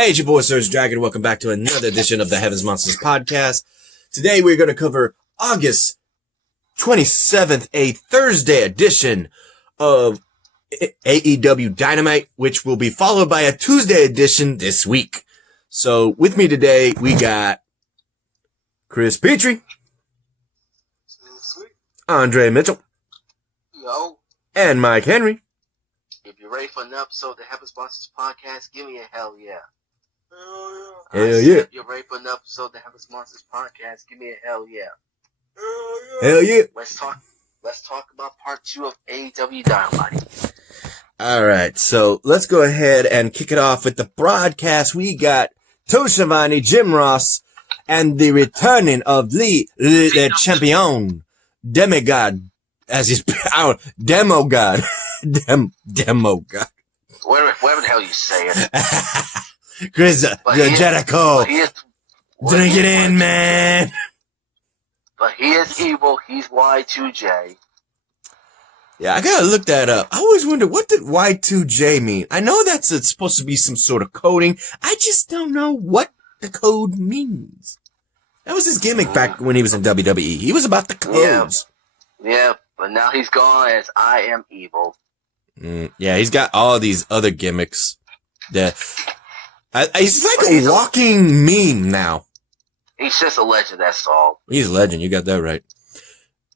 Hey, it's your boy, Surge Dragon. Welcome back to another edition of the Heavens Monsters podcast. Today, we're going to cover August 27th, a Thursday edition of AEW Dynamite, which will be followed by a Tuesday edition this week. So, with me today, we got Chris Petrie, Andre Mitchell, Yo. and Mike Henry. If you're ready for an episode of the Heavens Monsters podcast, give me a hell yeah. Hell yeah. If you're ready for an episode of the Heavens Monsters podcast, give me a hell yeah. Hell yeah. Let's talk about part 2 of AEW Dynamite. Alright, so let's go ahead and kick it off with the broadcast. We got Toshavani, Jim Ross, and the returning of the champion, demigod, as he's, demogod, demogod. Whatever the hell you say it. Chris, Jericho, drink it in, man. But he is evil. He's Y2J. Yeah, I gotta look that up. I always wonder, what did Y2J mean? I know that's supposed to be some sort of coding. I just don't know what the code means. That was his gimmick back when he was in WWE. He was about the codes. Yeah, but now he's gone as I am evil. Yeah, he's got all these other gimmicks. He's like a walking meme now. He's just a legend, that's all. He's a legend, you got that right.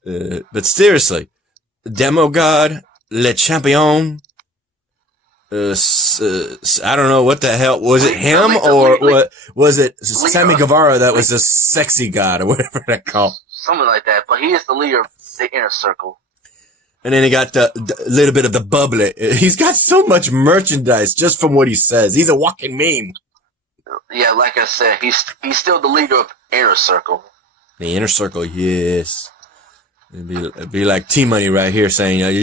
But seriously, Demogod, Le Champion, I don't know what the hell, was it him or what was it Sammy Guevara that was a sexy god or whatever they call? Something like that, but he is the leader of the Inner Circle. And then he got the little bit of the bubbly. He's got so much merchandise just from what he says. He's a walking meme. Yeah, like I said, he's still the leader of Inner Circle. The Inner Circle, yes. It'd be like T-Money right here saying, yes.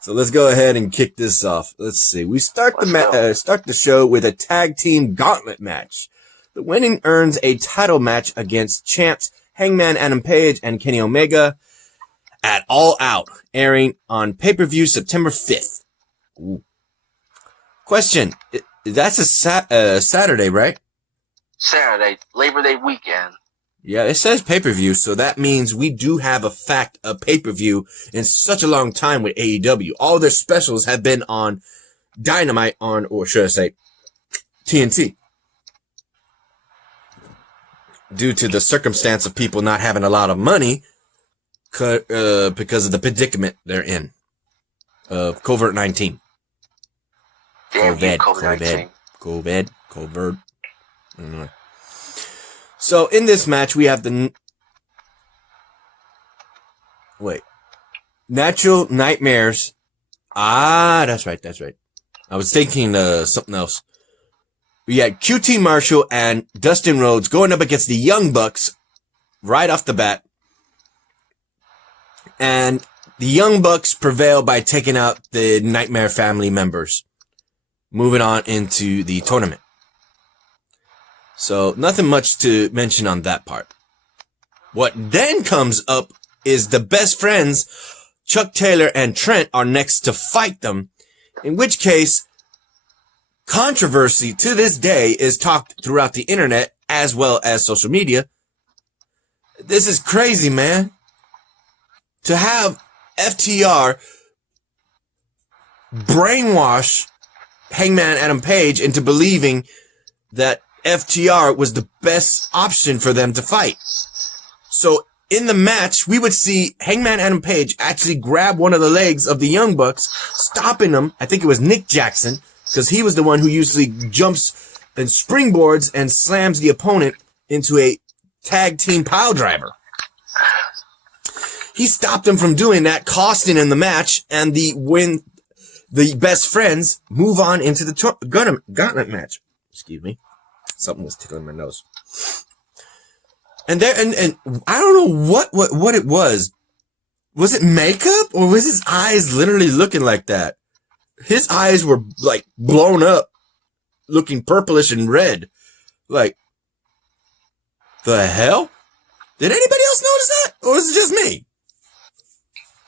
So let's go ahead and kick this off. Let's see. We start the show with a tag team gauntlet match. The winning earns a title match against champs Hangman Adam Page and Kenny Omega at All Out, airing on pay-per-view September 5th. Ooh. Question. That's a Saturday, right? Saturday, Labor Day weekend. Yeah, it says pay-per-view, so that means we do have a pay-per-view in such a long time with AEW. All their specials have been on Dynamite or should I say, TNT. Due to the circumstance of people not having a lot of money, because of the predicament they're in, of COVID-19. COVID. So in this match, we have Natural Nightmares. That's right. I was thinking something else. We had QT Marshall and Dustin Rhodes going up against the Young Bucks right off the bat. And the Young Bucks prevail by taking out the Nightmare family members, moving on into the tournament. So nothing much to mention on that part. What then comes up is the best friends, Chuck Taylor and Trent, are next to fight them, in which case controversy to this day is talked throughout the internet as well as social media. This is crazy, man. To have FTR brainwash Hangman Adam Page into believing that FTR was the best option for them to fight. So in the match, we would see Hangman Adam Page actually grab one of the legs of the Young Bucks, stopping them. I think it was Nick Jackson, because he was the one who usually jumps and springboards and slams the opponent into a tag team pile driver. He stopped him from doing that, costing him the match, and the best friends move on into the gauntlet match. Excuse me. Something was tickling my nose. And I don't know what it was. Was it makeup, or was his eyes literally looking like that? His eyes were like blown up, looking purplish and red. Like, the hell? Did anybody else notice that? Or was it just me?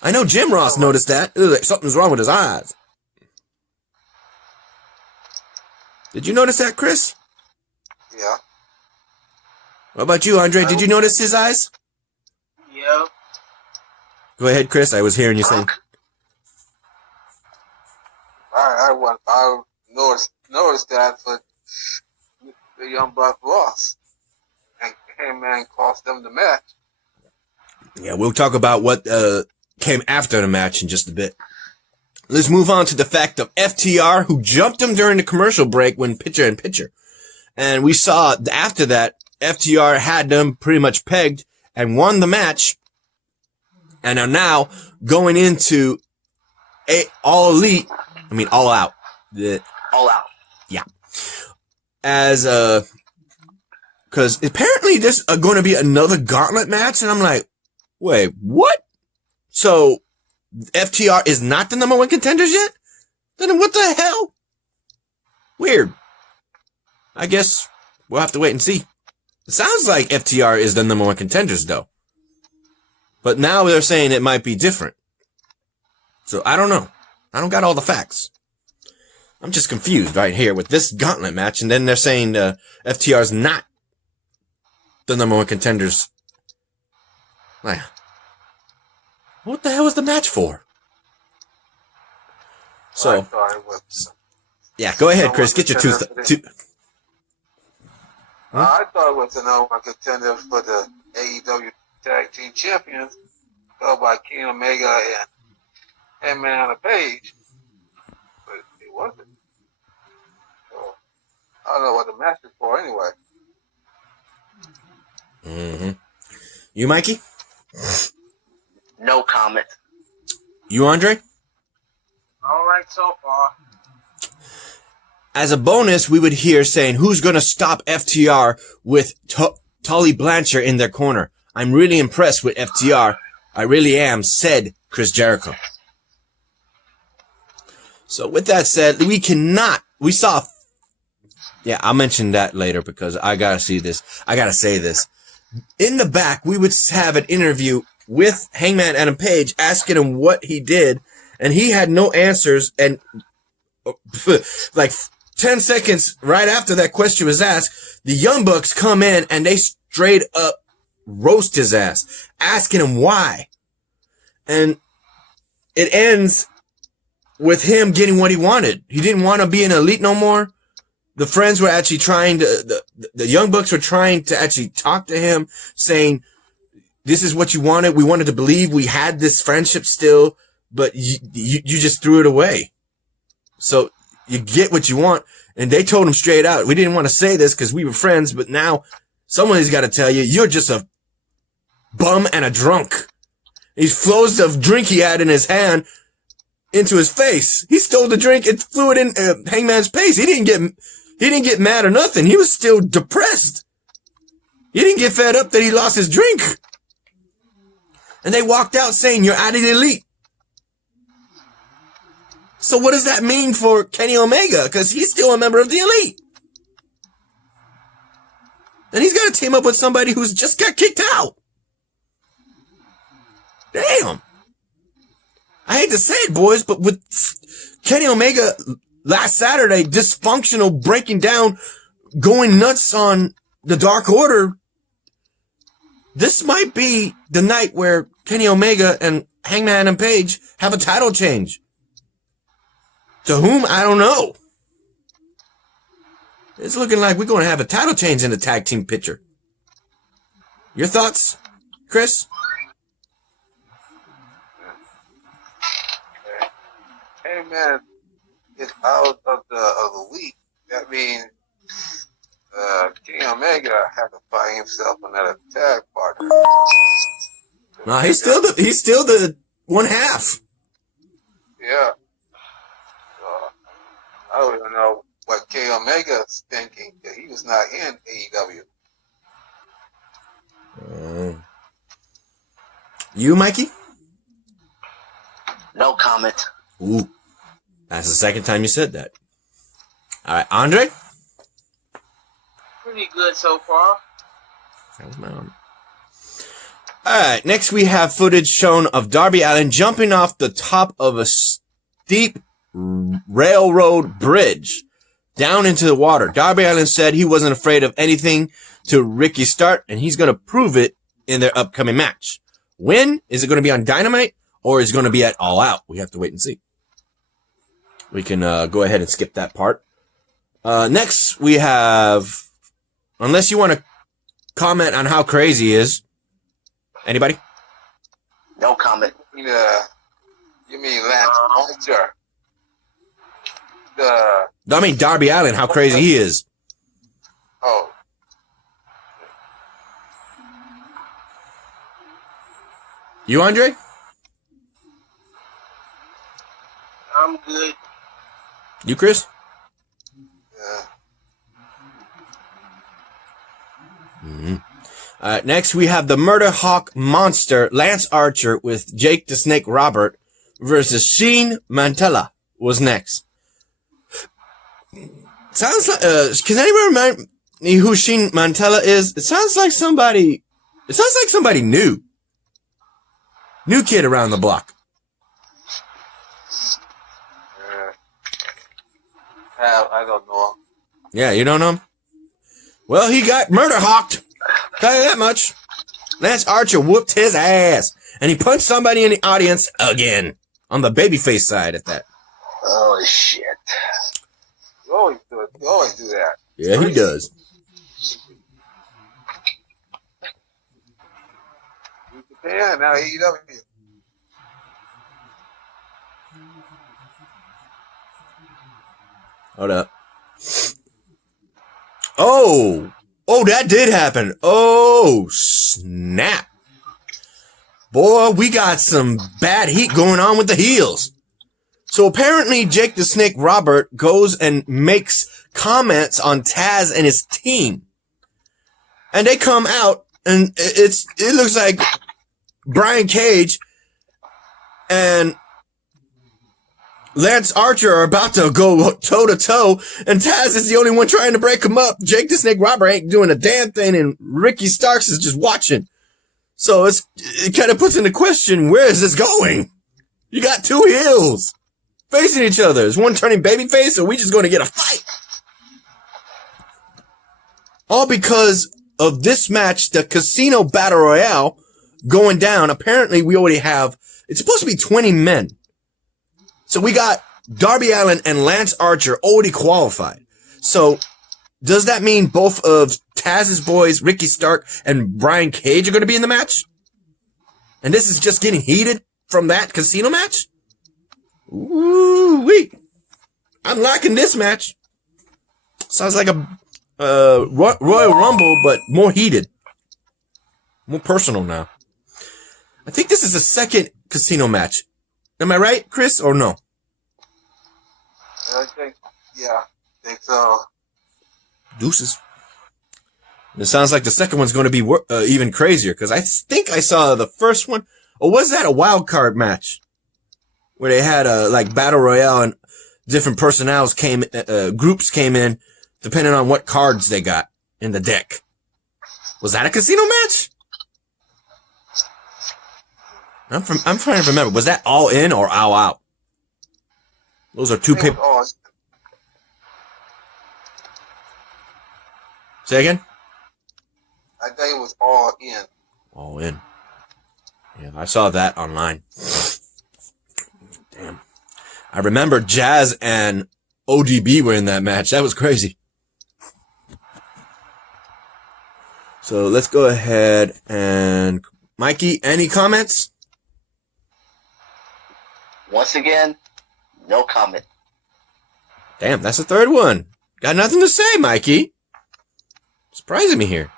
I know Jim Ross noticed that. Like something's wrong with his eyes. Did you notice that, Chris? Yeah. What about you, Andre? Did you notice his eyes? Yeah. Go ahead, Chris. I was hearing you saying. I noticed that, but the Young Buck lost. And Hangman cost them the match. Yeah, we'll talk about what came after the match in just a bit. Let's move on to the fact of FTR, who jumped him during the commercial break when picture. And we saw after that, FTR had them pretty much pegged and won the match. And are now going into All Elite. I mean, All Out. All Out. Yeah. As, cause apparently there's going to be another Gauntlet match. And I'm like, wait, what? So FTR is not the number one contenders yet? Then what the hell? Weird. I guess we'll have to wait and see. It sounds like FTR is the number one contenders though. But now they're saying it might be different. So I don't know. I don't got all the facts. I'm just confused right here with this Gauntlet match. And then they're saying FTR is not the number one contenders. Like, what the hell was the match for? So, yeah, go ahead, Chris. Get your two. I thought it was the number one contender for the AEW Tag Team Champions, held by Kenny Omega and Hangman Page, but it wasn't. So I don't know what the match is for anyway. Mm-hmm. You, Mikey? No comment. You, Andre? All right so far. As a bonus, we would hear saying, who's going to stop FTR with Tully Blanchard in their corner? I'm really impressed with FTR. I really am, said Chris Jericho. So with that said, yeah, I'll mention that later because I gotta see this. I gotta say this. In the back, we would have an interview with Hangman Adam Page asking him what he did, and he had no answers, and like 10 seconds right after that question was asked, the Young Bucks come in and they straight up roast his ass, asking him why. And it ends with him getting what he wanted. He didn't want to be an elite no more. The friends were actually trying to, the Young Bucks were trying to actually talk to him, saying, this is what you wanted. We wanted to believe we had this friendship still, but you just threw it away. So you get what you want. And they told him straight out, we didn't want to say this because we were friends, but now somebody's got to tell you, you're just a bum and a drunk. He flows the drink he had in his hand into his face. He stole the drink and threw it in Hangman's face. He didn't get mad or nothing. He was still depressed. He didn't get fed up that he lost his drink. And they walked out saying, you're out of the elite. So what does that mean for Kenny Omega? Because he's still a member of the elite. And he's got to team up with somebody who's just got kicked out. Damn. I hate to say it, boys, but with Kenny Omega last Saturday, dysfunctional, breaking down, going nuts on the Dark Order, this might be the night where Kenny Omega and Hangman and Page have a title change. To whom? I don't know. It's looking like we're going to have a title change in the tag team picture. Your thoughts, Chris? Hey man, is out of the week. That means Kenny Omega had to find himself another tag partner. No, he's still the one half. Yeah. I don't even know what Kenny Omega's thinking. That he was not in AEW. You, Mikey? No comment. Ooh, that's the second time you said that. All right, Andre? Pretty good so far. That was my arm. All right, next we have footage shown of Darby Allin jumping off the top of a steep railroad bridge down into the water. Darby Allin said he wasn't afraid of anything to Ricky Stark, and he's going to prove it in their upcoming match. When? Is it going to be on Dynamite, or is it going to be at All Out? We have to wait and see. We can go ahead and skip that part. Next, we have, unless you want to comment on how crazy he is. Anybody? No comment. Yeah. You mean Lance Archer? I mean Darby Allin, how crazy he is. Oh. You, Andre? I'm good. You, Chris? Yeah. Next, we have the Murder Hawk Monster, Lance Archer, with Jake the Snake Robert versus Sheen Mantella was next. Sounds like, can anyone remind me who Sheen Mantella is? It sounds like somebody new. New kid around the block. I don't know. Yeah, you don't know him? Well, he got murder hawked. Tell you that much. Lance Archer whooped his ass. And he punched somebody in the audience again. On the babyface side at that. Oh, shit. You always do it. You always do that. Yeah, he does. Japan, now AEW. Hold up. Oh, that did happen. Oh, snap. Boy, we got some bad heat going on with the heels. So apparently Jake the Snake Robert goes and makes comments on Taz and his team. And they come out and it looks like Brian Cage and Lance Archer are about to go toe to toe, and Taz is the only one trying to break him up. Jake the Snake Robert ain't doing a damn thing, and Ricky Starks is just watching. So it kind of puts into question, where is this going? You got two heels facing each other. Is one turning babyface, or are we just going to get a fight? All because of this match, the Casino Battle Royale going down. Apparently, we already have, it's supposed to be 20 men. So we got Darby Allin and Lance Archer already qualified. So does that mean both of Taz's boys, Ricky Stark and Brian Cage, are going to be in the match? And this is just getting heated from that casino match? Ooh-wee. I'm liking this match. Sounds like a Royal Rumble, but more heated. More personal now. I think this is the second casino match. Am I right, Chris, or no? I think so. Deuces. It sounds like the second one's going to be even crazier, because I think I saw the first one. Or was that a wild card match? Where they had like Battle Royale and different personnels groups came in, depending on what cards they got in the deck. Was that a casino match? I'm trying to remember. Was that All In or All Out? Those are two people. Say again? I think it was All In. All In. Yeah, I saw that online. Damn. I remember Jazz and ODB were in that match. That was crazy. So let's go ahead and... Mikey, any comments? Once again, no comment. Damn, that's the third one. Got nothing to say, Mikey. Surprising me here.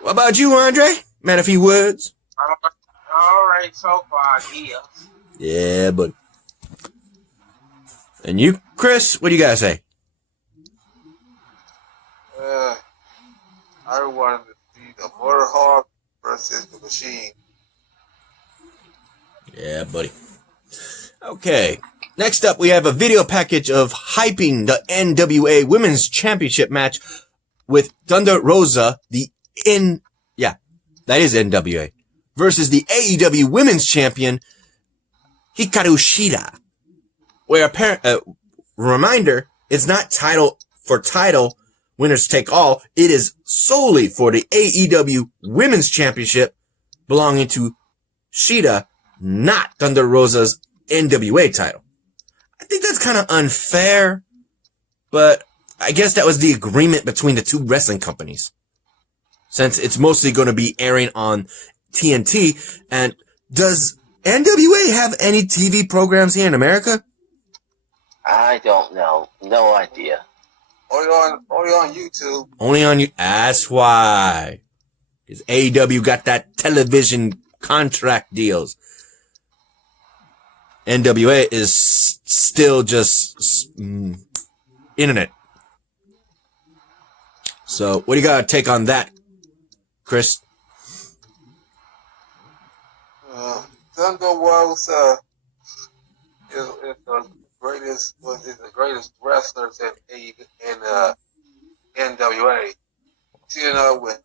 What about you, Andre? Man, a few words. All right, so far, yeah. Yeah, but. And you, Chris, what do you gotta say? I wanted to see the Murder Hawk versus the Machine. Yeah, buddy. Okay. Next up, we have a video package of hyping the NWA Women's Championship match with Thunder Rosa, that is NWA, versus the AEW Women's Champion, Hikaru Shida. Where reminder, It's not title winners take all. It is solely for the AEW Women's Championship belonging to Shida, not Thunder Rosa's NWA title. I think that's kind of unfair, but I guess that was the agreement between the two wrestling companies. Since it's mostly going to be airing on TNT. And does NWA have any TV programs here in America? I don't know. No idea. Only on YouTube. Only on you. That's why. Because AEW got that television contract deals. NWA is still just internet. So, what do you got to take on that, Chris? Thunder Rose is the greatest wrestlers in NWA. You know, with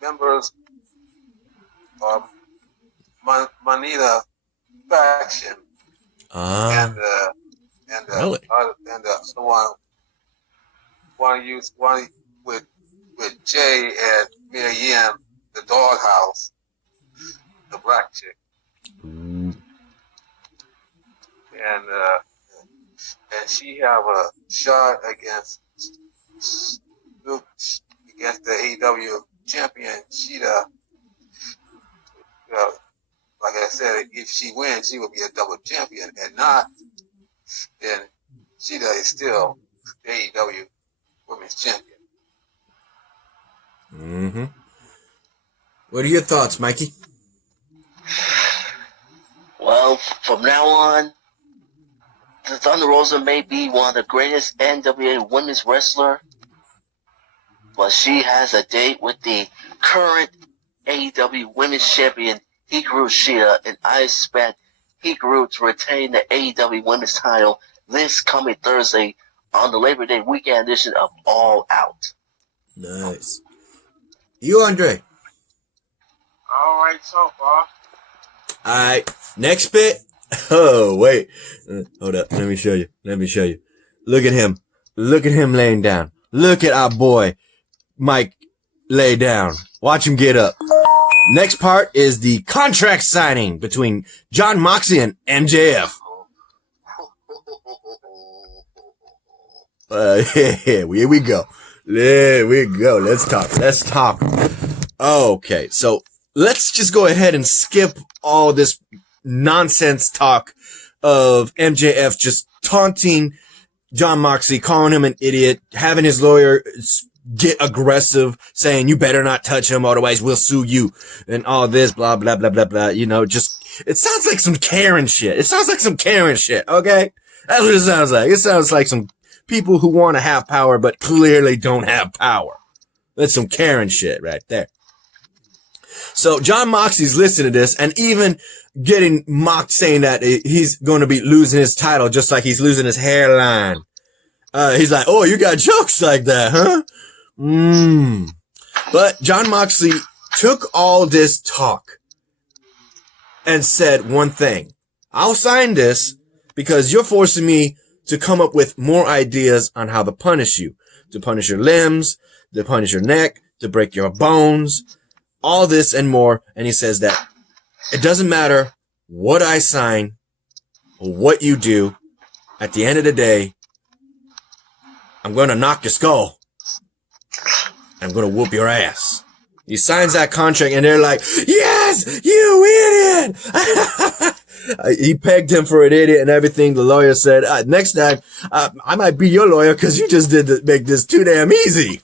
members of Manita faction and really? and the one with Jay and Mia Yim, the doghouse, the black chick, and she have a shot against the AEW champion Shida. Like I said, if she wins, she will be a double champion, and not, then Shida is still the AEW Women's Champion. Mm-hmm. What are your thoughts, Mikey? Well, from now on, the Thunder Rosa may be one of the greatest NWA women's wrestler, but she has a date with the current AEW Women's Champion, Hikaru Shida, and I expect Hikaru to retain the AEW Women's title this coming Thursday on the Labor Day weekend edition of All Out. Nice. You, Andre? All right, so far. Alright, next bit. Oh, wait. Hold up. Let me show you. Look at him. Look at him laying down. Look at our boy, Mike, lay down. Watch him get up. Next part is the contract signing between John Moxley and MJF. Here we go. There we go. Let's talk. Okay, so let's just go ahead and skip all this nonsense talk of MJF just taunting John Moxley, calling him an idiot, having his lawyer get aggressive, saying you better not touch him, otherwise we'll sue you, and all this, blah, blah, blah, blah, blah. You know, just, it sounds like some Karen shit. Okay? That's what it sounds like. It sounds like some people who want to have power, but clearly don't have power. That's some Karen shit right there. So John Moxley's listening to this and even getting mocked, saying that he's going to be losing his title just like he's losing his hairline. He's like, oh, you got jokes like that, huh? But John Moxley took all this talk and said one thing. I'll sign this because you're forcing me to come up with more ideas on how to punish you. To punish your limbs, to punish your neck, to break your bones, all this and more. And he says that it doesn't matter what I sign or what you do. At the end of the day, I'm going to knock your skull. I'm going to whoop your ass. He signs that contract and they're like, yes, you idiot. He pegged him for an idiot and everything. The lawyer said, next time, I might be your lawyer because you just did make this too damn easy.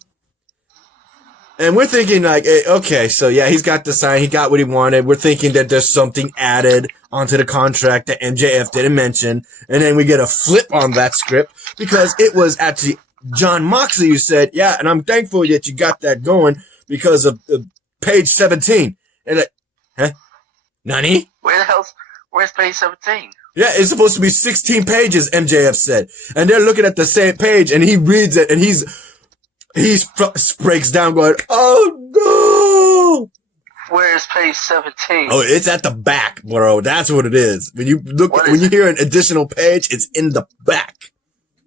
And we're thinking like, okay, so yeah, he's got the sign. He got what he wanted. We're thinking that there's something added onto the contract that MJF didn't mention. And then we get a flip on that script because it was actually John Moxley who said, yeah, and I'm thankful that you got that going because of page 17. And like, huh? Nani? Where's page 17? Yeah, it's supposed to be 16 pages, MJF said. And they're looking at the same page and he reads it and he breaks down going, oh no! Where's page 17? Oh, it's at the back, bro. That's what it is. When you look, when you hear an additional page, it's in the back.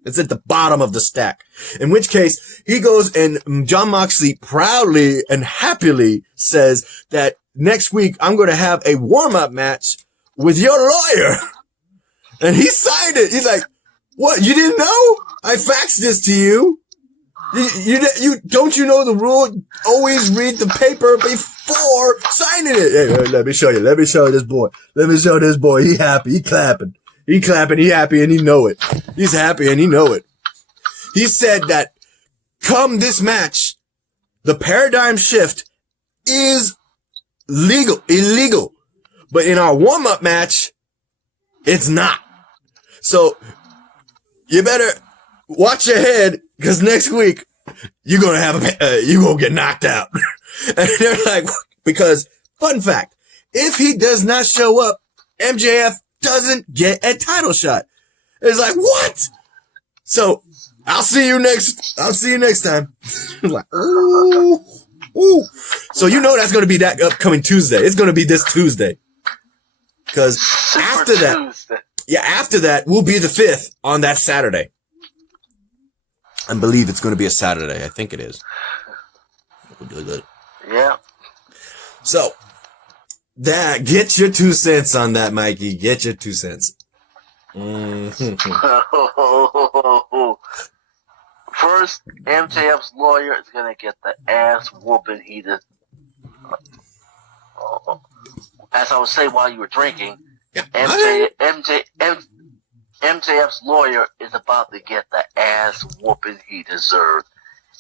It's at the bottom of the stack. In which case, he goes and John Moxley proudly and happily says that next week I'm going to have a warm-up match with your lawyer. And he signed it. He's like, what? You didn't know? I faxed this to you. You don't you know the rule? Always read the paper before signing it. Hey, let me show you. Let me show this boy. Let me show this boy. He happy. He clapping. He clapping. He happy and he know it. He's happy and he know it. He said that come this match, the paradigm shift is illegal. But in our warm-up match, it's not. So you better watch your head, because next week you're gonna have you're gonna get knocked out. And they're like, because fun fact, if he does not show up, MJF doesn't get a title shot. It's like, what? So I'll see you next time. Like, ooh. So you know that's gonna be that upcoming Tuesday. It's gonna be this Tuesday. Because after that will be the 5th on that Saturday. I believe it's going to be a Saturday. I think it is. Yeah. So, get your 2 cents on that, Mikey. Get your 2 cents. Mm-hmm. First, MJF's lawyer is going to get the ass whooping he did. As I was saying while you were drinking, MJF's lawyer is about to get the ass whooping he deserved.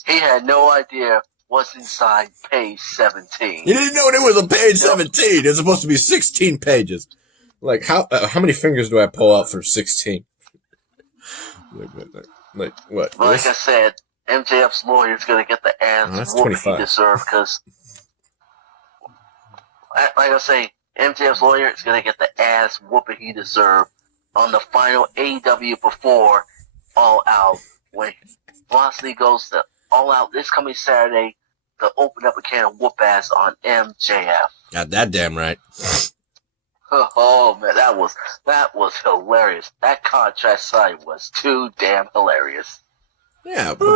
He had no idea what's inside page 17. You didn't know there was a page 17. It's supposed to be 16 pages. Like, how many fingers do I pull out for 16? Like what? Like I said, MJF's lawyer is going to get the ass whooping he deserved because, like I say, MJF's lawyer is going to get the ass whooping he deserved on the final AEW before All Out, when Moxley goes to All Out this coming Saturday to open up a can of whoop ass on MJF. Got that damn right. Oh man, that was hilarious. That contrast sign was too damn hilarious. Yeah, but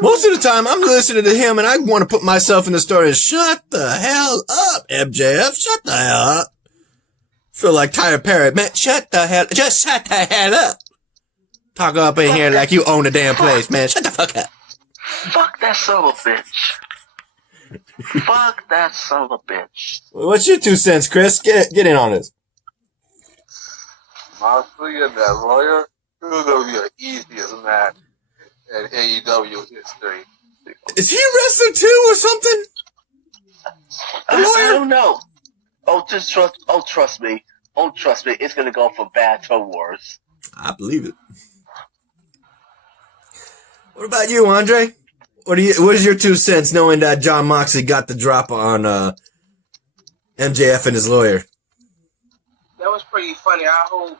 most of the time I'm listening to him and I want to put myself in the story and shut the hell up, MJF. Shut the hell up. Feel like Tyler Perry, man. Just shut the hell up. Talk up in here like you own the damn place, man. Shut the fuck up. Fuck that son of a bitch. Fuck that son of a bitch. What's your 2 cents, Chris? Get in on this. Moxley and that lawyer, it was going to be the easiest match in AEW history. Is he wrestling too or something? I don't know. Trust me. It's gonna go from bad to worse. I believe it. What about you, Andre? What is your 2 cents knowing that John Moxley got the drop on MJF and his lawyer? That was pretty funny. I hope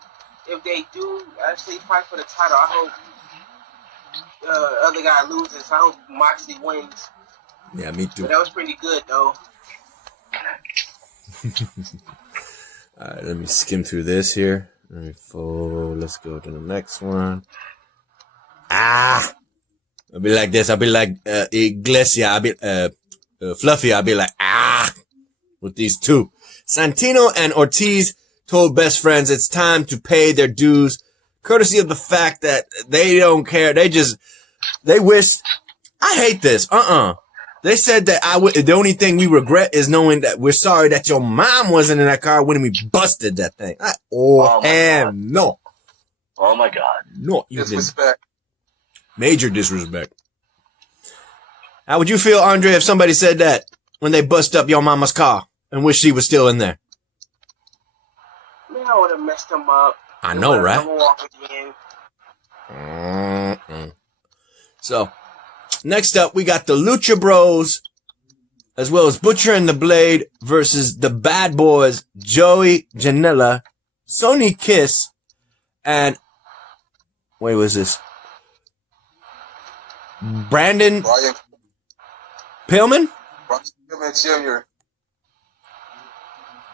if they do actually fight for the title, I hope other guy loses. I hope Moxley wins. Yeah, me too. But that was pretty good, though. Alright, let me skim through this here. Let's go to the next one. I'll be like this. I'll be like Iglesia. I'll be Fluffy. I'll be like with these two. Santino and Ortiz told best friends it's time to pay their dues, courtesy of the fact that they don't care. They wish. I hate this. They said that the only thing we regret is knowing that we're sorry that your mom wasn't in that car when we busted that thing. No. Oh my God. No, you Disrespect. Major disrespect. How would you feel, Andre, if somebody said that when they bust up your mama's car and wish she was still in there? Man, I would have messed him up. I know, right? Walk again. So, next up, we got the Lucha Bros, as well as Butcher and the Blade versus the Bad Boys, Joey Janela, Sonny Kiss, and wait, was this? Brandon Brian Pillman? Pillman Jr.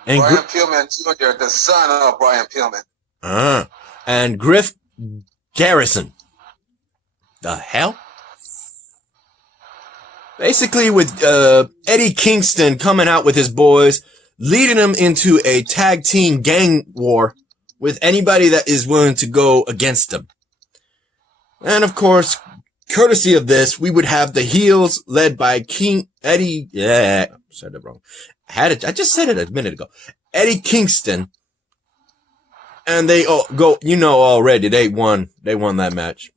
And Brian Pillman Jr., the son of Brian Pillman. And Griff Garrison. The hell? Basically with Eddie Kingston coming out with his boys, leading them into a tag team gang war with anybody that is willing to go against them. And of course, courtesy of this, we would have the heels led by Eddie, I said it wrong. I just said it a minute ago. Eddie Kingston. And they go, already, they won that match.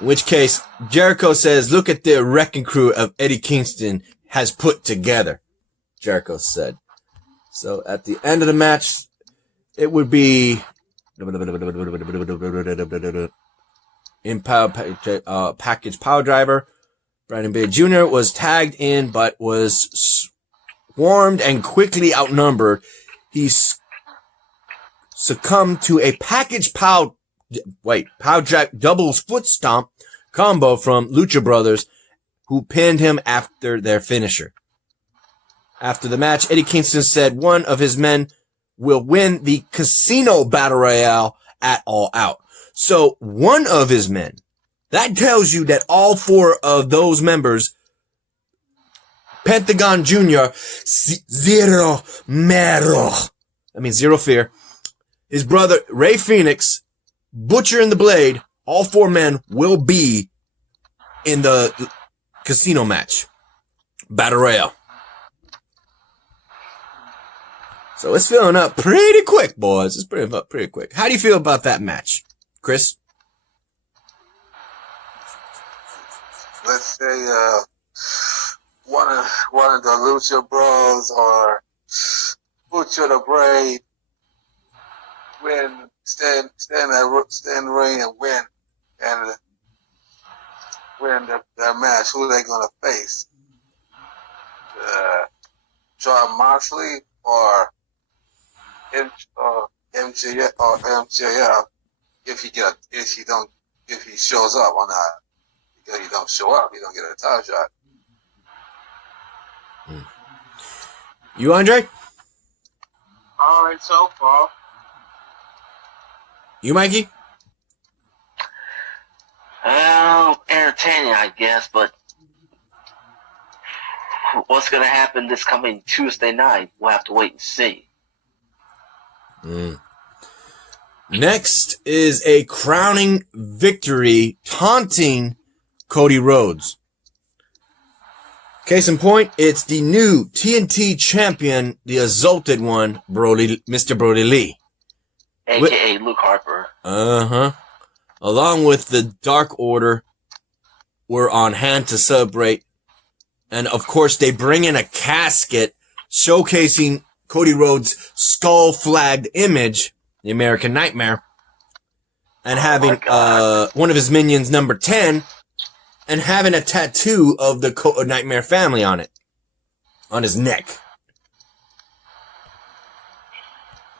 In which case, Jericho says, look at the wrecking crew of Eddie Kingston has put together, Jericho said. So at the end of the match, it would be package power driver. Brandon Bay Jr. was tagged in, but was swarmed and quickly outnumbered. He succumbed to a package power jack doubles foot stomp combo from Lucha Brothers, who pinned him after their finisher. After the match, Eddie Kingston said one of his men will win the Casino Battle Royale at All Out. So one of his men, that tells you that all four of those members, Pentagon Jr., Zero Fear, his brother Ray Phoenix, Butcher and the Blade, all four men will be in the casino match. Battle Royale. So it's filling up pretty quick, boys. It's pretty quick. How do you feel about that match, Chris? Let's say one of the Lucha Bros or Butcher the Blade stand in the ring and win their match. Who are they gonna face? John Moxley or MJF if he shows up or not. Because he don't show up, he don't get a title shot. You, Andre? All right, so far. You, Mikey? Entertaining, I guess, but what's going to happen this coming Tuesday night? We'll have to wait and see. Next is a crowning victory taunting Cody Rhodes. Case in point, it's the new TNT champion, the exalted one, Mr. Brody Lee. A.K.A. Luke Harper. Along with the Dark Order, were on hand to celebrate. And of course, they bring in a casket showcasing Cody Rhodes' skull-flagged image, the American Nightmare, and having one of his minions, number 10, and having a tattoo of the Nightmare family on it, on his neck.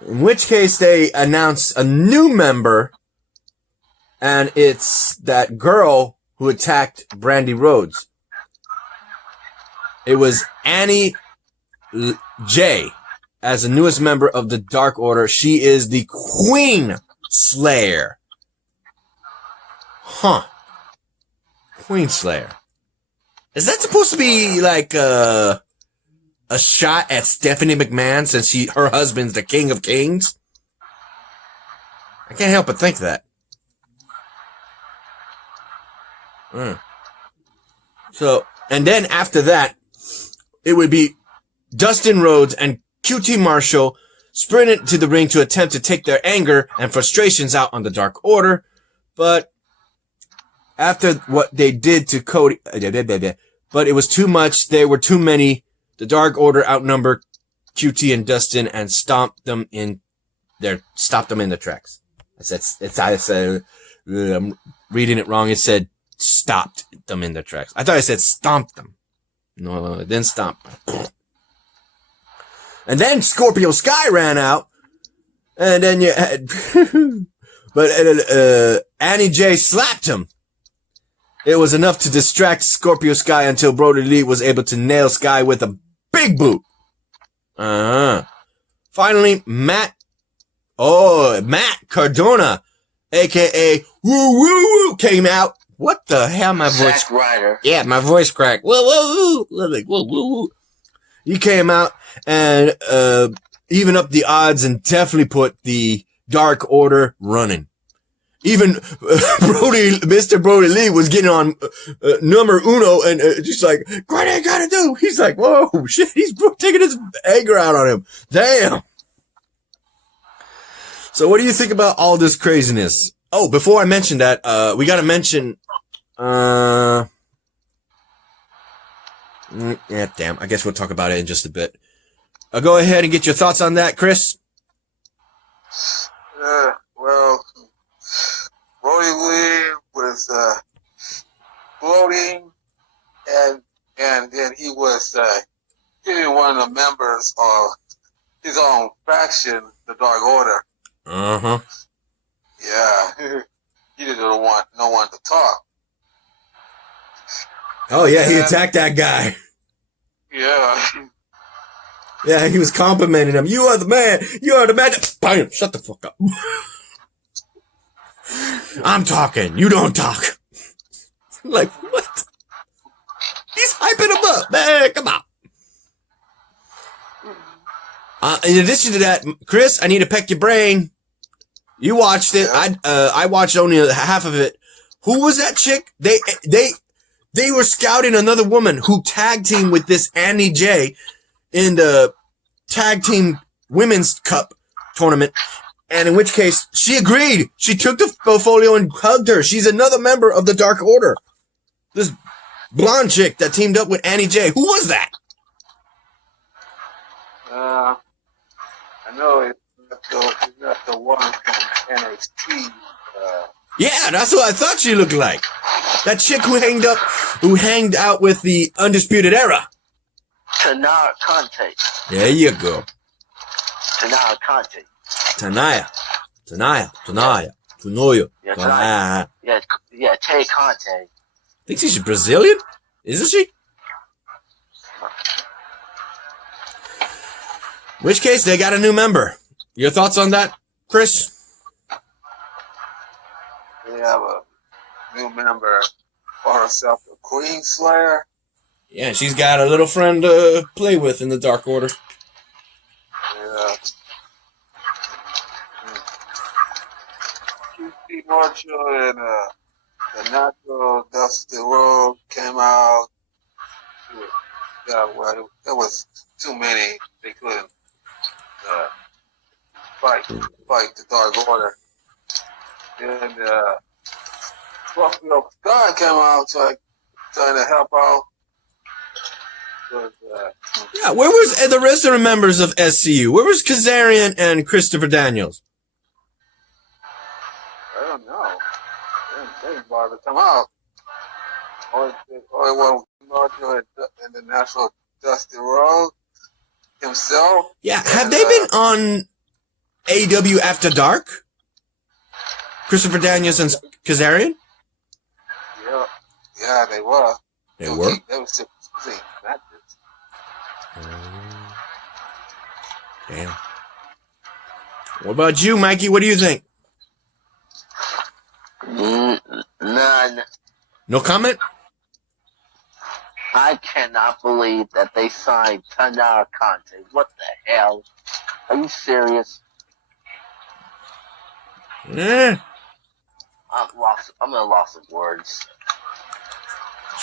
In which case, they announce a new member, and it's that girl who attacked Brandy Rhodes. It was Annie J. as the newest member of the Dark Order. She is the Queen Slayer. Queen Slayer. Is that supposed to be like a shot at Stephanie McMahon since her husband's the King of Kings? I can't help but think that. So, and then after that, it would be Dustin Rhodes and QT Marshall sprinted to the ring to attempt to take their anger and frustrations out on the Dark Order. But after what they did to Cody, but it was too much. There were too many. The Dark Order outnumbered QT and Dustin and stopped them in the tracks. I said, I'm reading it wrong. It said stopped them in their tracks. I thought I said stomped them. No, it didn't stomp. And then Scorpio Sky ran out. And then you had, but Annie J slapped him. It was enough to distract Scorpio Sky until Brody Lee was able to nail Sky with a big boot. Finally, Matt Cardona, aka Woo Woo Woo, came out. What the hell, my voice? Zack Ryder. Yeah, my voice cracked. Woo Woo Woo, like woo Woo Woo. He came out and even up the odds and definitely put the Dark Order running. Even Mr. Brody Lee was getting on number uno and just like, what I gotta do? He's like, whoa, shit, he's taking his anger out on him. Damn. So what do you think about all this craziness? Oh, before I mention that, we gotta mention, yeah, damn, I guess we'll talk about it in just a bit. Go ahead and get your thoughts on that, Chris. Well, Brody Lee was floating, and then he was getting one of the members of his own faction, the Dark Order. Uh-huh. Yeah, he didn't want no one to talk. Oh, yeah, he attacked that guy. Yeah. Yeah, he was complimenting him. You are the man. You are the man. Bam! Shut the fuck up. I'm talking. You don't talk. Like, what? He's hyping him up, man. Come on. In addition to that, Chris, I need to peck your brain. You watched it. I watched only half of it. Who was that chick? They were scouting another woman who tag team with this Annie J in the tag team women's cup tournament. And in which case she agreed. She took the portfolio and hugged her. She's another member of the Dark Order. This blonde chick that teamed up with Annie J. Who was that? I know it's not the one from NXT. Yeah, that's what I thought she looked like. That chick who hanged out with the Undisputed Era. Tanaya Conte. There you go. Tanaya Conte. Tanaya. Yeah, Tanaya. yeah, Tay Conte. Think she's Brazilian? Isn't she? Which case, they got a new member. Your thoughts on that, Chris? They have a new member for herself, the Queen Slayer. Yeah, she's got a little friend to play with in the Dark Order. Yeah. QT Marshall and the Natural Dustin Rhodes came out. Yeah, well, there was too many. They couldn't fight the Dark Order. And Buffalo Scott came out trying to help out. But, Yeah, where was the rest of the members of SCU? Where was Kazarian and Christopher Daniels? I don't know. They didn't bother to come out. Only one Marshall and the National Dusty Rhodes himself. Yeah, have they been on AEW After Dark? Christopher Daniels and Kazarian? Yeah, they were. They were? They were still playing matches. Damn. What about you, Mikey? What do you think? None. No comment? I cannot believe that they signed Tanaya Conte. What the hell? Are you serious? Yeah. I'm at a loss of words.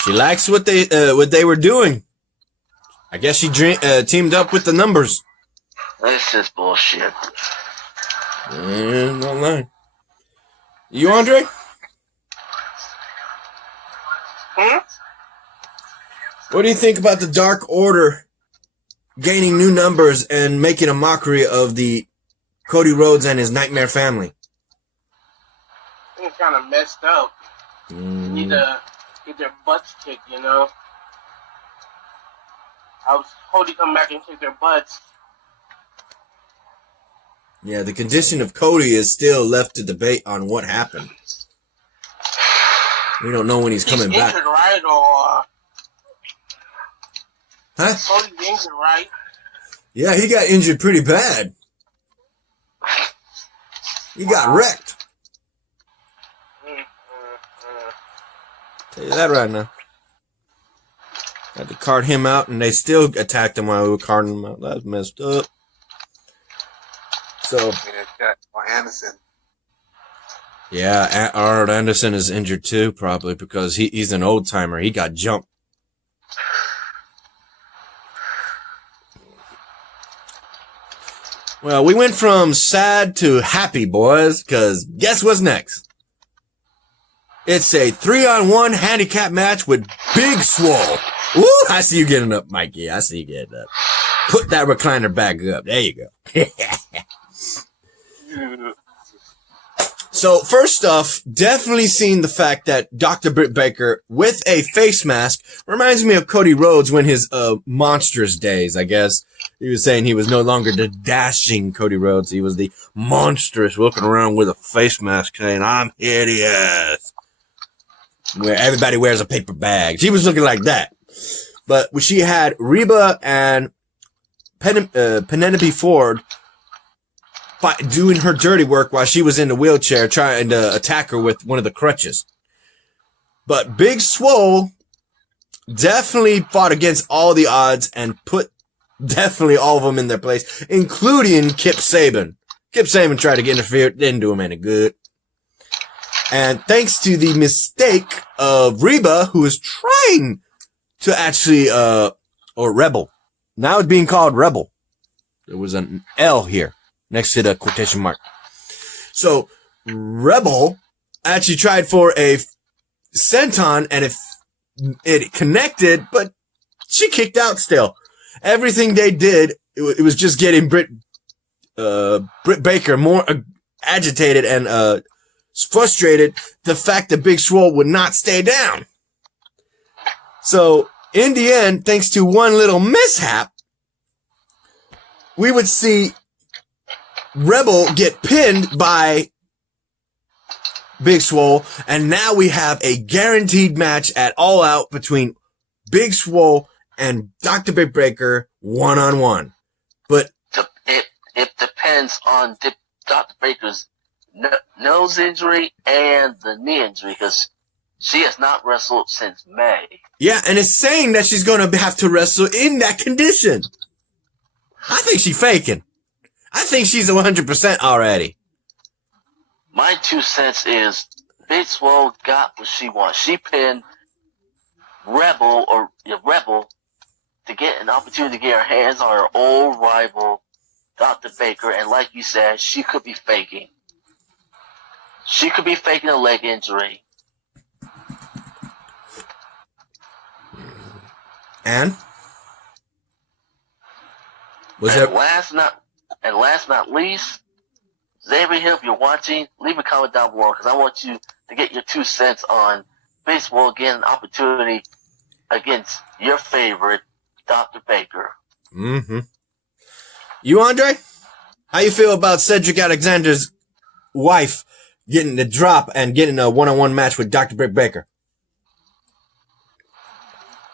She likes what they were doing. I guess she teamed up with the numbers. This is bullshit. No lie. You, Andre? What do you think about the Dark Order gaining new numbers and making a mockery of the Cody Rhodes and his Nightmare family? It's kind of messed up. You need to get their butts kicked, you know? I was hoping to come back and kick their butts. Yeah, the condition of Cody is still left to debate on what happened. We don't know when he's coming back. Injured, right? Or Huh? Cody's injured, right? Yeah, he got injured pretty bad. He got wrecked. Tell you that right now. Had to cart him out, and they still attacked him while we were carting him out. That's messed up. So, Anderson. yeah, Arnold Anderson is injured too, probably because he's an old timer. He got jumped. Well, we went from sad to happy, boys, because guess what's next? It's a 3-on-1 handicap match with Big Swole. Woo! I see you getting up, Mikey. I see you getting up. Put that recliner back up. There you go. So, first off, definitely seeing the fact that Dr. Britt Baker with a face mask reminds me of Cody Rhodes when his monstrous days, I guess. He was saying he was no longer the dashing Cody Rhodes. He was the monstrous walking around with a face mask saying, I'm hideous. Where everybody wears a paper bag. She was looking like that. But she had Reba and Penelope Ford doing her dirty work while she was in the wheelchair trying to attack her with one of the crutches. But Big Swole definitely fought against all the odds and put definitely all of them in their place, including Kip Sabian. Kip Sabian tried to get interfered, didn't do him any good. And thanks to the mistake of Reba, who was trying to actually, or Rebel. Now it's being called Rebel. There was an L here next to the quotation mark. So Rebel actually tried for a senton and it connected, but she kicked out still. Everything they did, it was just getting Britt Baker more agitated and frustrated. The fact that Big Swole would not stay down. So in the end, thanks to one little mishap, we would see Rebel get pinned by Big Swole, and now we have a guaranteed match at All Out between Big Swole and Dr. Britt Baker 1-on-1. But it depends on Dr. Baker's nose injury and the knee injury, because she has not wrestled since May. Yeah, and it's saying that she's going to have to wrestle in that condition. I think she's faking. I think she's 100% already. My 2 cents is Big Swole got what she wants. She pinned Rebel to get an opportunity to get her hands on her old rival, Dr. Baker, and like you said, she could be faking. She could be faking a leg injury. And? Last not least, Xavier Hill, if you're watching, leave a comment down below because I want you to get your 2 cents on baseball getting an opportunity against your favorite, Dr. Baker. Mm-hmm. You, Andre? How you feel about Cedric Alexander's wife getting the drop and getting a one-on-one match with Dr. Britt Baker?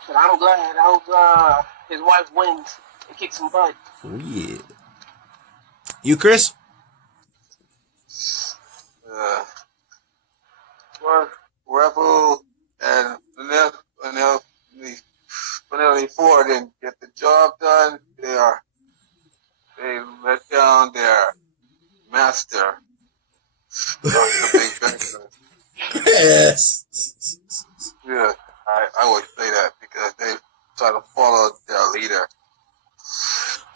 But I'm glad. I hope his wife wins and kicks some butt. Oh, yeah. You, Chris? Rebel and Penelope Ford didn't get the job done. They let down their master. Yes. Yeah, I would say that because they try to follow their leader.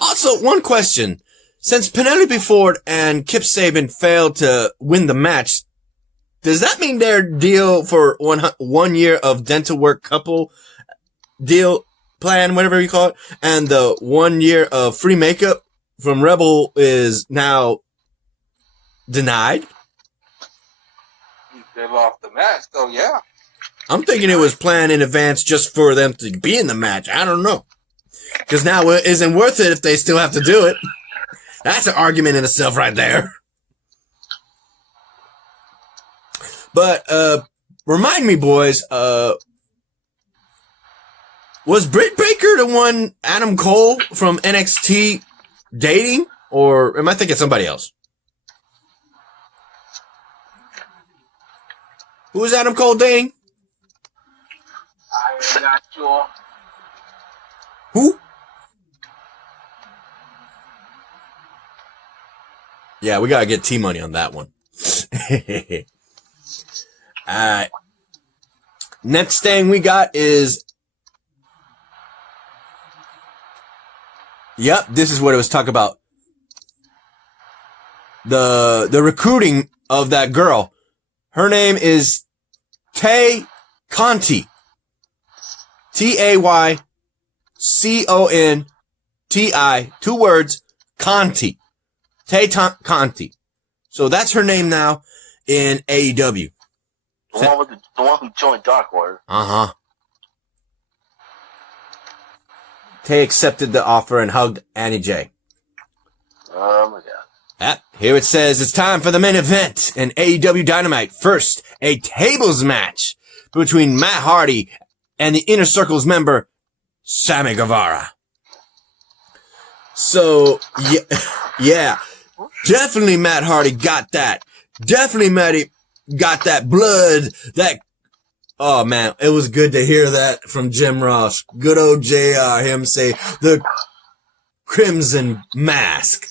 Also, one question. Since Penelope Ford and Kip Sabian failed to win the match, does that mean their deal for 1 year of dental work couple deal plan, whatever you call it, and the 1 year of free makeup from Rebel is now denied? They lost the match, so yeah. I'm thinking it was planned in advance just for them to be in the match. I don't know. Because now it isn't worth it if they still have to do it. That's an argument in itself right there. But, remind me, boys, was Britt Baker the one Adam Cole from NXT dating, or am I thinking somebody else? Who is Adam Cole dating? I'm not sure. Who? Yeah, we gotta get T-Money on that one. Alright. Next thing we got is... Yep, this is what it was talking about. The recruiting of that girl. Her name is Tay Conti. Tayconti. 2 words. Conti. Tay Conti. So that's her name now in AEW. The one who joined Dark Order. Uh-huh. Tay accepted the offer and hugged Annie J. Oh my god. Here it says it's time for the main event in AEW Dynamite. First, a tables match between Matt Hardy and the Inner Circle's member, Sammy Guevara. So, yeah, definitely Matt Hardy got that. Definitely Matty got that blood, oh man, it was good to hear that from Jim Ross. Good old JR, him say, the Crimson Mask.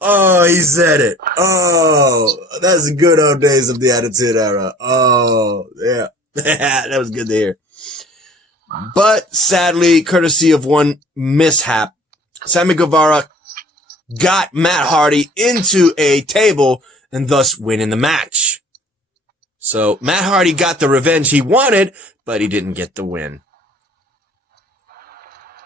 Oh, he said it. Oh, that's the good old days of the Attitude Era. Oh, yeah. That was good to hear. But sadly, courtesy of one mishap, Sammy Guevara got Matt Hardy into a table and thus winning the match. So Matt Hardy got the revenge he wanted, but he didn't get the win.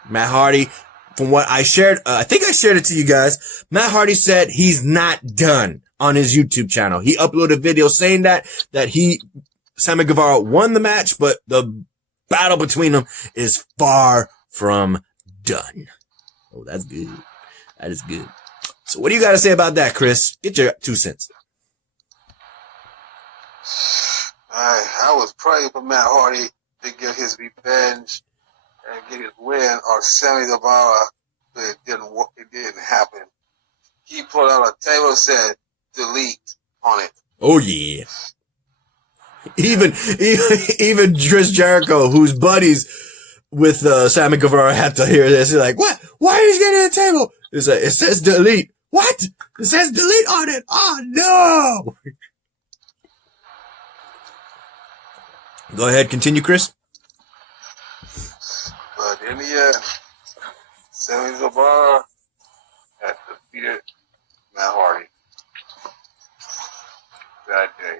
Matt Hardy, from what I shared, I think I shared it to you guys. Matt Hardy said he's not done on his YouTube channel. He uploaded a video saying that Sammy Guevara won the match, but the battle between them is far from done. Oh, that's good. That is good. So what do you got to say about that, Chris? Get your 2 cents. I was praying for Matt Hardy to get his revenge and get his win on Sammy Guevara, but it didn't happen. He pulled out a table and said, delete on it. Oh, yeah. Even Chris Jericho, who's buddies with Sammy Guevara, had to hear this. He's like, what? Why are you getting the table? It's like, it says delete. What? It says delete on it. Oh, no. Go ahead. Continue, Chris. But in the end, Sammy Guevara had defeated Matt Hardy that day.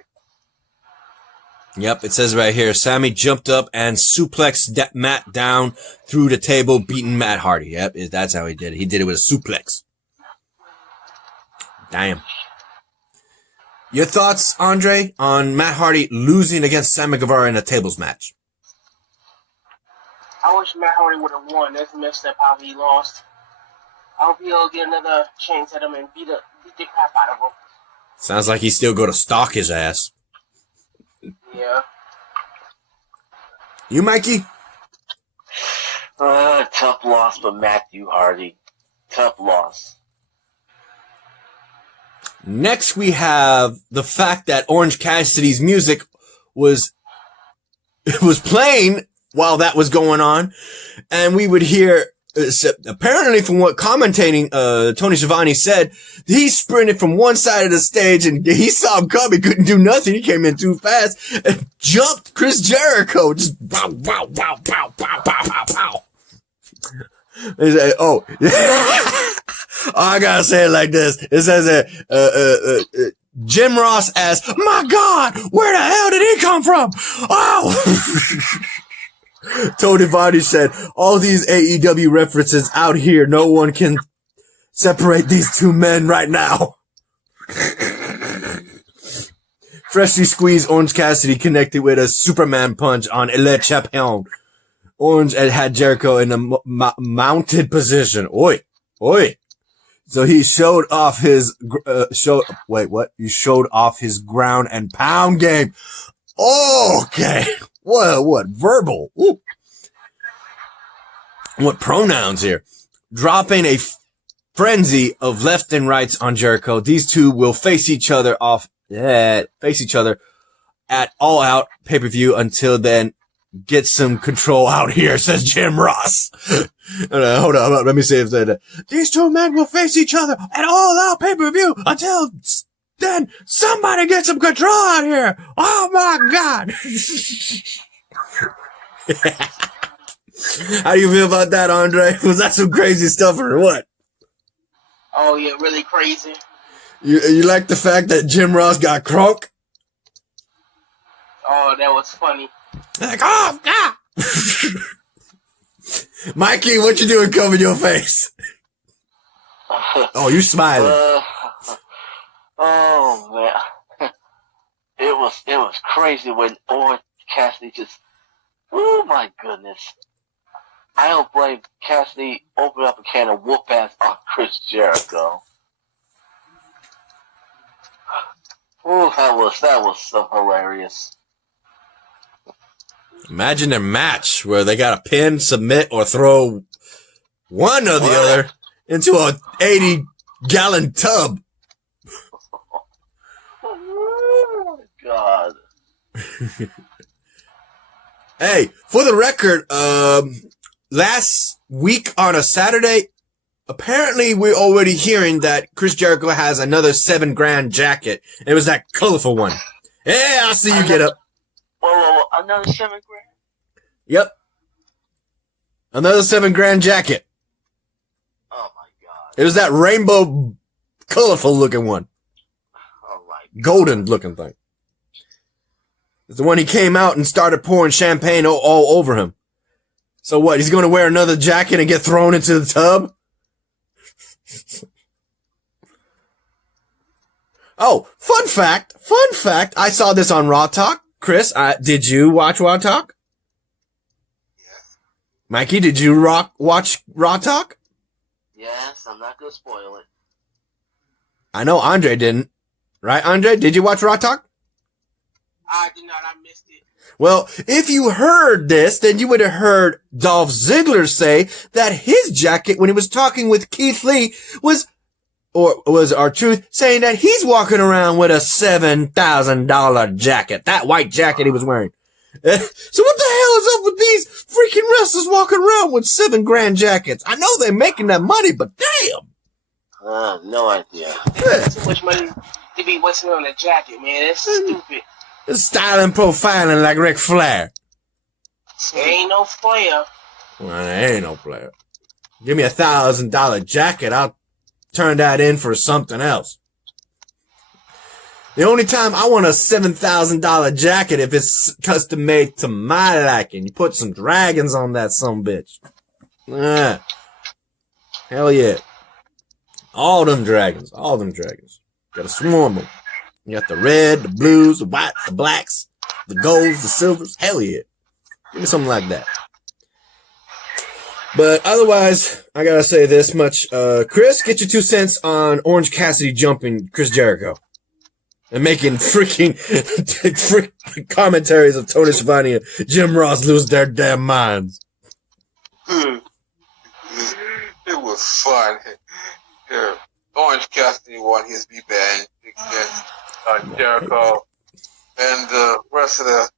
Yep, it says right here, Sammy jumped up and suplexed Matt down through the table, beating Matt Hardy. Yep, that's how he did it. He did it with a suplex. Damn. Your thoughts, Andre, on Matt Hardy losing against Sammy Guevara in a tables match? I wish Matt Hardy would have won. That's messed up how he lost. I hope he'll get another chance at him and beat the crap out of him. Sounds like he's still going to stalk his ass. Yeah. You, Mikey? Tough loss for Matthew Hardy. Tough loss. Next, we have the fact that Orange Cassidy's music was playing while that was going on, and we would hear, apparently from what commentating Tony Schiavone said, he sprinted from one side of the stage and he saw him come. He couldn't do nothing. He came in too fast and jumped Chris Jericho. Just pow, pow, pow, pow, pow, pow, pow, pow. He said, oh, I gotta say it like this. It says that Jim Ross asked, my God, where the hell did he come from? Oh! Tony Schiavone said, all these AEW references out here, no one can separate these two men right now. Freshly squeezed Orange Cassidy connected with a Superman punch on Le Champion. Orange had Jericho in a mounted position. Oi, oi. So he showed off his, He showed off his ground and pound game. Okay. What? Verbal. Ooh. What pronouns here? Dropping a frenzy of left and rights on Jericho. These two will face each other at All Out pay-per-view. Until then, get some control out here, says Jim Ross. Hold on, let me see if that. These two men will face each other at All Out pay-per-view. Until then, somebody get some control out here. Oh my God. How do you feel about that, Andre? Was that some crazy stuff or what? Oh yeah, really crazy. You like the fact that Jim Ross got crunk? Oh, that was funny. Like, oh God. Mikey, what you doing covering your face? Oh, you smiling. Oh man. It was crazy when Orange Cassidy just, oh my goodness. I don't blame Cassidy opening up a can of whoop ass on Chris Jericho. Oh, that was so hilarious. Imagine a match where they got to pin, submit, or throw one or the other into a 80-gallon tub. Oh my God. Hey, for the record, last week on a Saturday, apparently we're already hearing that Chris Jericho has another $7,000 jacket. It was that colorful one. Hey, I'll see you get up. Whoa, another $7,000? Yep. Another $7,000 jacket. Oh my God. It was that rainbow, colorful looking one. Oh my God. Golden looking thing. It's the one he came out and started pouring champagne all over him. So what? He's going to wear another jacket and get thrown into the tub? Oh, fun fact. I saw this on Raw Talk. Chris, did you watch Raw Talk? Yes. Mikey, did you watch Raw Talk? Yes, I'm not going to spoil it. I know Andre didn't. Right, Andre? Did you watch Raw Talk? I did not. I missed it. Well, if you heard this, then you would have heard Dolph Ziggler say that his jacket, when he was talking with Keith Lee, was R-Truth, saying that he's walking around with a $7,000 jacket. That white jacket he was wearing. So what the hell is up with these freaking wrestlers walking around with $7,000 jackets? I know they're making that money, but damn! No idea. Too much money to be wasting on a jacket, man. That's stupid. It's styling profiling like Ric Flair. There ain't no Flair. Well, there ain't no player. Give me $1,000 jacket, I'll turn that in for something else. The only time I want a $7,000 jacket if it's custom made to my liking. You put some dragons on that sumbitch. Hell yeah. All them dragons. Gotta swarm them. You got the red, the blues, the white, the blacks, the golds, the silvers. Hell yeah. Give me something like that. But otherwise, I gotta say this much. Chris, get your 2 cents on Orange Cassidy jumping Chris Jericho. And making freaking commentaries of Tony Schiavone and Jim Ross lose their damn minds. It was fun. Here, Orange Cassidy won his revenge against Jericho, and the rest of the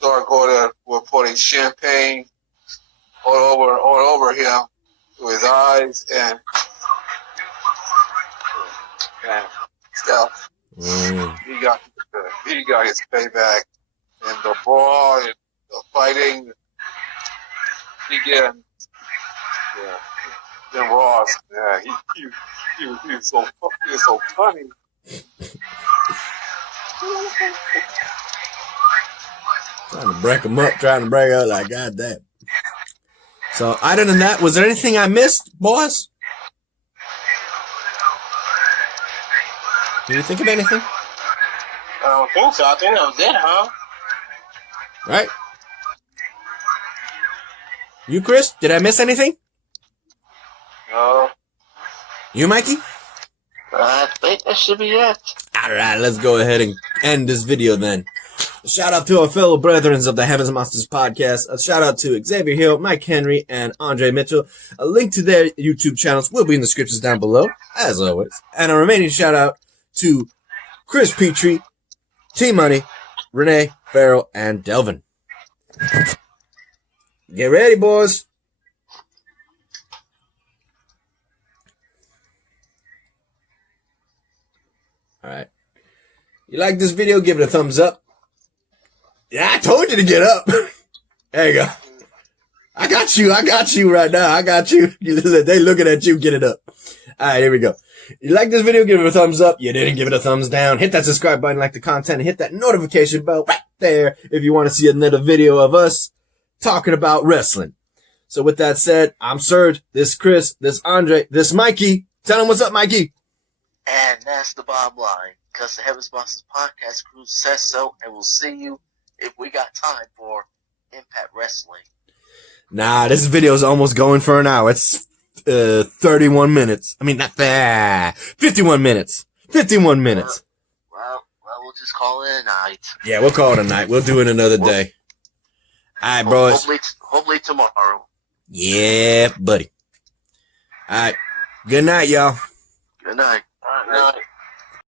Dark Order were putting champagne all over him, to his eyes and stuff. He got his payback, and the brawl and the fighting began. Yeah, Jim Ross, yeah, he was so funny. Trying to break them up, trying to break up like goddamn. So, other than that, was there anything I missed, boys? Do you think of anything? I don't think so. I think that was it, huh? Right? You, Chris? Did I miss anything? No. You, Mikey? I think that should be it. Alright, let's go ahead and end this video then. A shout out to our fellow brethren of the Heavens Monsters podcast. A shout out to Xavier Hill, Mike Henry, and Andre Mitchell. A link to their YouTube channels will be in the descriptions down below, as always. And a remaining shout out to Chris Petrie, T-Money, Renee, Farrell, and Delvin. Get ready, boys. Alright. You like this video? Give it a thumbs up. Yeah, I told you to get up. There you go. I got you right now. I got you. They looking at you. Get it up. Alright, here we go. You like this video? Give it a thumbs up. You didn't give it a thumbs down. Hit that subscribe button, like the content, and hit that notification bell right there if you want to see another video of us talking about wrestling. So with that said, I'm Serge, this Chris, this Andre, this Mikey. Tell him what's up, Mikey. And that's the bottom line, because the Heavens Monsters podcast crew says so, and we'll see you if we got time for Impact Wrestling. Nah, this video is almost going for an hour. It's 31 minutes. I mean, not that. 51 minutes. 51 minutes. Well, we'll just call it a night. Yeah, we'll call it a night. We'll do it another day. All right, boys. Hopefully tomorrow. Yeah, buddy. All right. Good night, y'all. Good night. All right.